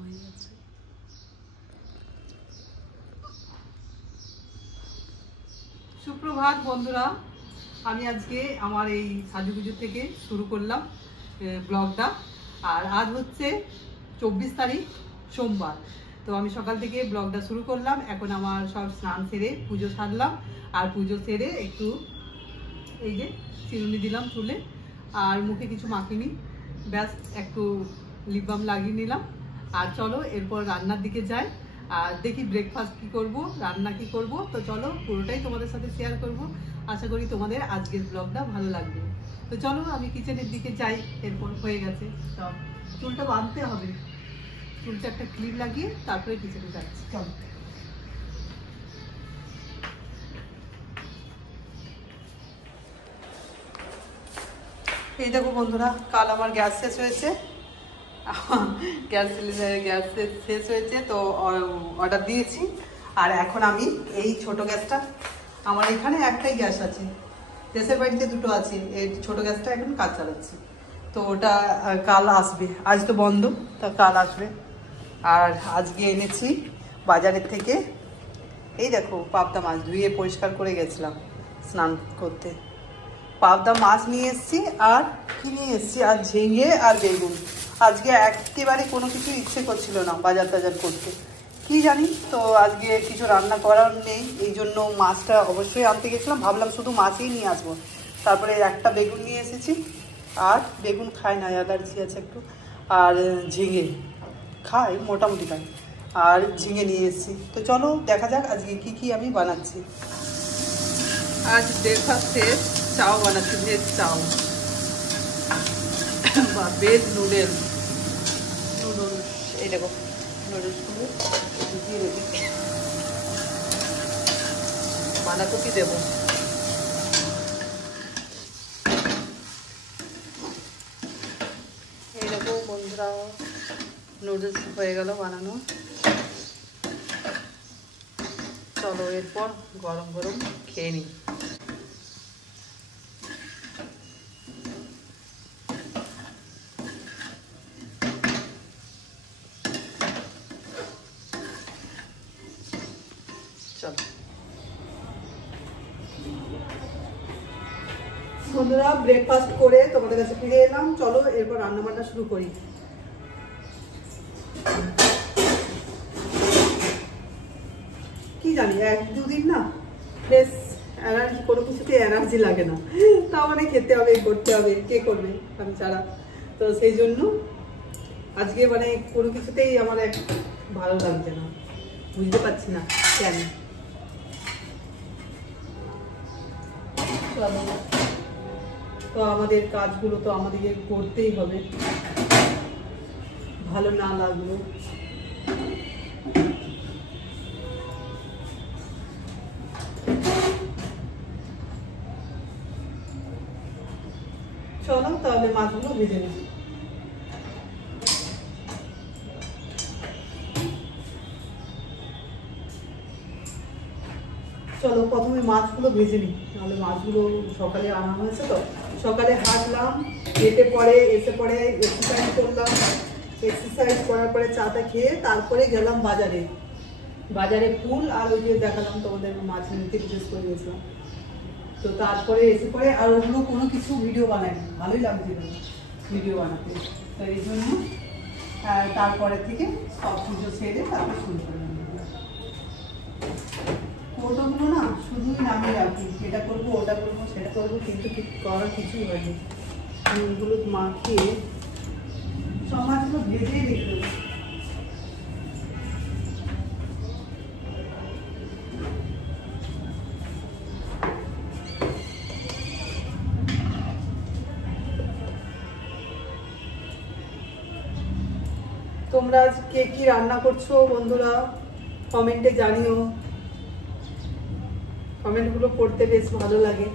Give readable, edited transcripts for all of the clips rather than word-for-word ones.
হয়ে যাচ্ছে। সুপ্রভাত বন্ধুরা, আমি আজকে আমার এই সাজুগুজু থেকে শুরু করলাম ব্লগটা। আর আজ হচ্ছে 24 তারিখ সোমবার। তো আমি সকাল থেকে ব্লগটা শুরু করলাম। এখন আমার সব স্নান সেরে পুজো সারলাম, আর পুজো সেরে একটু এই যে চিরুনি দিলাম চুলে, আর মুখে কিছু মাখিনি, ব্যাস একটু লিপ বাম লাগিয়ে নিলাম। আর চলো এরপর রান্নার দিকে যাই, আর দেখি ব্রেকফাস্ট কি করব, রান্না কি করব। তো চলো পুরোটাই তোমাদের সাথে শেয়ার করব। আশা করি তোমাদের আজকের ব্লগটা ভালো লাগবে। তো চলো আমি কিচেনের দিকে যাই। এরপর হয়ে গেছে সব, চুলটা বাঁধতে হবে, চুলটা একটা ক্লিপ লাগিয়ে তারপরে কিচেনে যাচ্ছি। চলো। এই দেখো বন্ধুরা, কাল আমার গ্যাস শেষ হয়েছে, গ্যাস শেষ হয়েছে, তো অর্ডার দিয়েছি। আর এখন আমি এই ছোট গ্যাসটা, আমার এখানে একটাই গ্যাস আছে, দেশের বাড়িতে দুটো আছে, এই ছোট গ্যাসটা এখন কাজ চালাচ্ছি। তো ওটা কাল আসবে, আজ তো বন্ধ, তা কাল আসবে। আর আজকে এনেছি বাজারের থেকে, এই দেখো পাবদা মাছ ধুয়ে পরিষ্কার করে গেছিলাম স্নান করতে। পাবদা মাছ নিয়ে এসেছি, আর কি নিয়ে এসেছি, আর ঝিঙে আর বেগুন। আজকে একেবারে কোনো কিছু ইচ্ছে করছিল না বাজার টাজার করতে, কি জানি। তো আজকে কিছু রান্না করার নেই, এই জন্য মাছটা অবশ্যই আনতে গেছিলাম, ভাবলাম শুধু মাছই নিয়ে আসবো। তারপরে একটা বেগুন নিয়ে এসেছি, আর বেগুন খায় না, অ্যালার্জি আছে একটু। আর ঝিঙে খাই, মোটামুটি খাই। আর ঝিঙে নিয়ে এসেছি। তো চলো দেখা যাক আজকে কি কি আমি বানাচ্ছি। আজ ব্রেকফাস্টে চাও বানাচ্ছি, ভেজ চাও বা ভেজ নুডলস। এই দেখো নুডলসগুলো দিয়ে দেবো, বাঁধাকপি দেবো। এই দেখো বন্ধুরা, নুডলস হয়ে গেল বানানো। চলো এরপর গরম গরম খেয়ে নিই। চলো বন্ধুরা, ব্রেকফাস্ট করে তোমাদের কাছে ফিরে এলাম। চলো এরপর রান্না বান্না শুরু করি। কি জানি এক দুদিন না বেশ এনার্জি, কোনো কিছুতে এনার্জি লাগে না, তা মানে খেতে হবে, করতে হবে, কে করবে আমি ছাড়া। তো সেই জন্য আজকে মানে কোনো কিছুতেই আমার এক ভালো লাগছে না, বুঝতে পারছি না কেন। তো আমাদের কাজগুলো তো আমাদেরকে করতেই হবে, ভালো না লাগলো। চলো তাহলে মাছগুলো ভেজে নিই। চলো প্রথমে মাছগুলো ভেজে নিই, নাহলে মাছগুলো সকালে আনা হয়েছে, তো সকালে হাঁটলাম, হেঁটে পরে এসে পরে এক্সারসাইজ করলাম, এক্সারসাইজ করার পরে চাটা খেয়ে তারপরে গেলাম বাজারে। বাজারে ফুল আর ওই যে দেখালাম তোমাদের মাছ নিতে, বিশেষ করে গেছিলাম। তো তারপরে এসে পরে আর ওগুলো কোনো কিছু ভিডিও বানাইনি, ভালোই লাগছিল ভিডিও বানাতে। তো এই জন্য তারপরে থেকে সব পুজো সেরে তারপরে শুরু করলাম। ফটোগুলো না শুধুই নামিয়ে রাখি, এটা করবো ওটা করবো সেটা করবো, কিন্তু করার কিছুই হয়নি। নুনগুলো মাখিয়ে সব মাছগুলো ভেজেই রেখে দেবো। তোমরা আজ কে কি রান্না করছো বন্ধুরা কমেন্টে জানিও, কমেন্টগুলো পড়তে বেশ ভালো লাগে।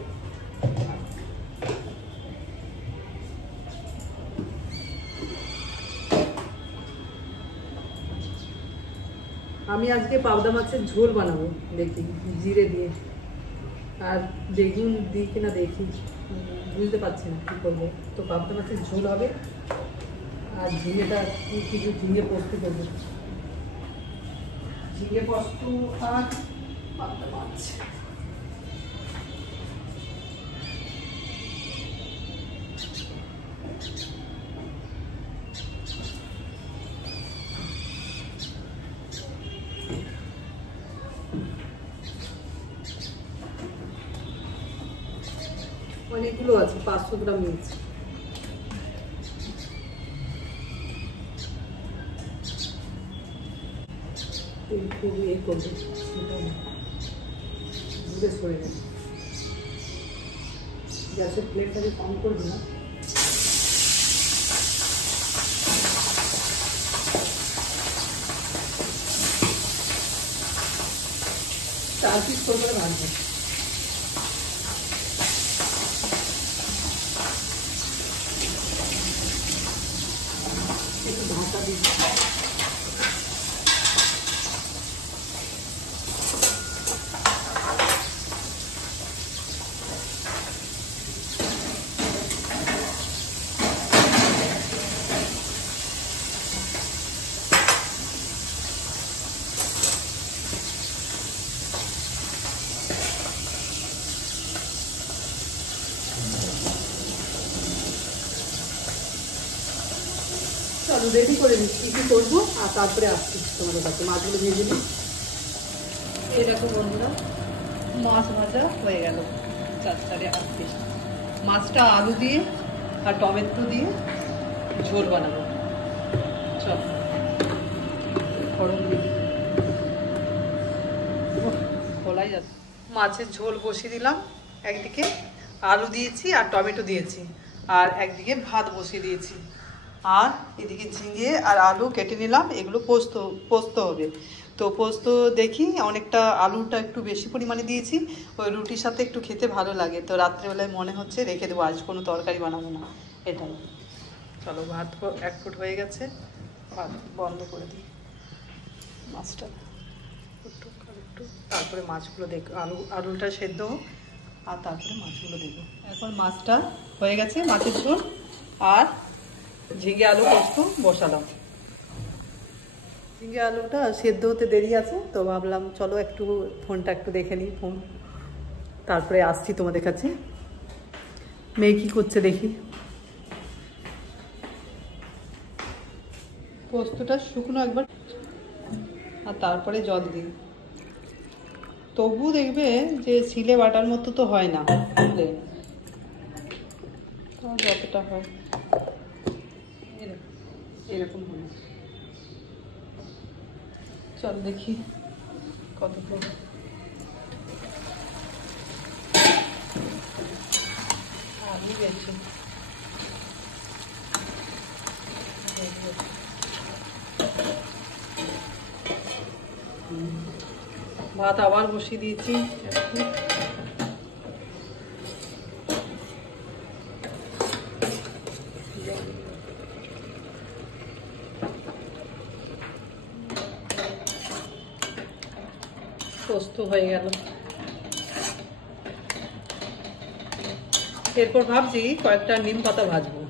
আমি আজকে পাবদা মাছের ঝোল বানাবো, দেখি জিরে দিয়ে, আর বেগুন দিই কিনা দেখি, বুঝতে পারছি না কি করবো। তো পাবদা মাছের ঝোল হবে, আর ঝিঙেটা কিছু ঝিঙে পোস্ত করবো, ঝিঙে পোস্ত আর পাতলা মাছ। অনেকগুলো আছে, 500 গ্রাম নিয়েছি। খুবই এই করবে দূরে সরে যাবে, গ্যাসের প্লেটটাকে কম করবি না। চার পিস করে ভাজবো। একটু ঢাকা দিই। চলো রেডি করে নিচ্ছি, কি করবো আর তারপরে আসছি তোমাদের কাছে। মাছগুলো ভেজে নিই। এই দেখো বন্ধুরা, মাছ ভাজা হয়ে গেল। 4:38। মাছটা আলু দিয়ে আর টমেটো দিয়ে ঝোল বানাবো। চল গরম দিয়ে খোলাই যাচ্ছে। মাছের ঝোল বসিয়ে দিলাম, একদিকে আলু দিয়েছি আর টমেটো দিয়েছি, আর একদিকে ভাত বসিয়ে দিয়েছি, আর এদিকে ঝিঙে আর আলু কেটে নিলাম। এগুলো পোস্ত হবে। তো পোস্ত দেখি অনেকটা, আলুটা একটু বেশি পরিমাণে দিয়েছি, ওই রুটির সাথে একটু খেতে ভালো লাগে। তো রাত্রেবেলায় মনে হচ্ছে রেখে দেবো, আজ কোনো তরকারি বানাবো না, এটাই। চলো ভাত 1 ফুট হয়ে গেছে, ভাত বন্ধ করে দিই। মাছটা একটু, তারপরে মাছগুলো দেখো, আলুটা সেদ্ধ হোক আর তারপরে মাছগুলো দেখো। এখন মাছটা হয়ে গেছে, মাছের ঝোল আর ঝিঙে আলু পোস্ত বসালাম। ঝিঙে আলুটা সেদ্ধ হতে দেরি আছে, তো ভাবলাম চলো একটু ফোনটা একটু দেখে নিই, ফোন, তারপরে আসছি তোমাদের কাছে। মেয়ে কি করছে দেখি। পোস্তটা শুকনো একবার, আর তারপরে জল দিই। তবু দেখবে যে সিলে বাটার মতো তো হয় না, বুঝলে, যতটা হয় এরকম হলো। চল দেখি কতক্ষণ। আলু গেছে, ভাত আবার বসিয়ে দিয়েছি। পোস্ত হয়ে গেল। এরপর ভাবছি কয়েকটা নিম পাতা ভাজবো।